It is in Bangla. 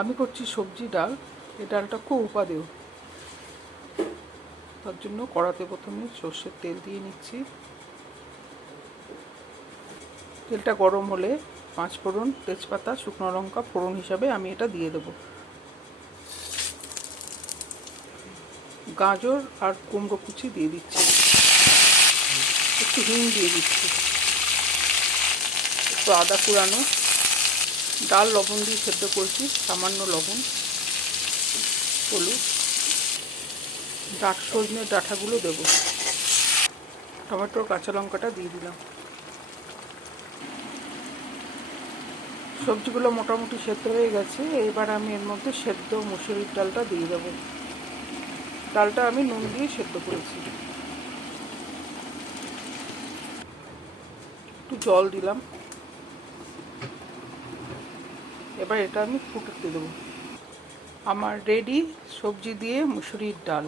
আমি করছি সবজি ডাল। এই ডালটা খুব উপাদেয়, তার জন্য কড়াতে প্রথমে সর্ষের তেল দিয়ে নিচ্ছি। তেলটা গরম হলে 5 ফোড়ন, তেজপাতা, শুকনো লঙ্কা ফোড়ন হিসাবে আমি এটা দিয়ে দেবো। গাজর আর কুমড়ো কুচি দিয়ে দিচ্ছি, একটু হিং দিয়ে দিচ্ছি, একটু আদা কুড়ানো। ডাল লবণ দিয়ে সেদ্ধ করেছি, সামান্য লবণ, হলুদ, সজনের ডাঁটাগুলো দেবো, টমেটো কাঁচা লঙ্কাটা দিয়ে দিলাম। সবজিগুলো মোটামুটি সেদ্ধ হয়ে গেছে। এবার আমি এর মধ্যে সেদ্ধ মুসুরির ডালটা দিয়ে দেবো। ডালটা আমি নুন দিয়ে সেদ্ধ করেছি। একটু জল দিলাম। এবার এটা আমি ফুটতে দেবো। আমার রেডি সবজি দিয়ে মুসুরির ডাল।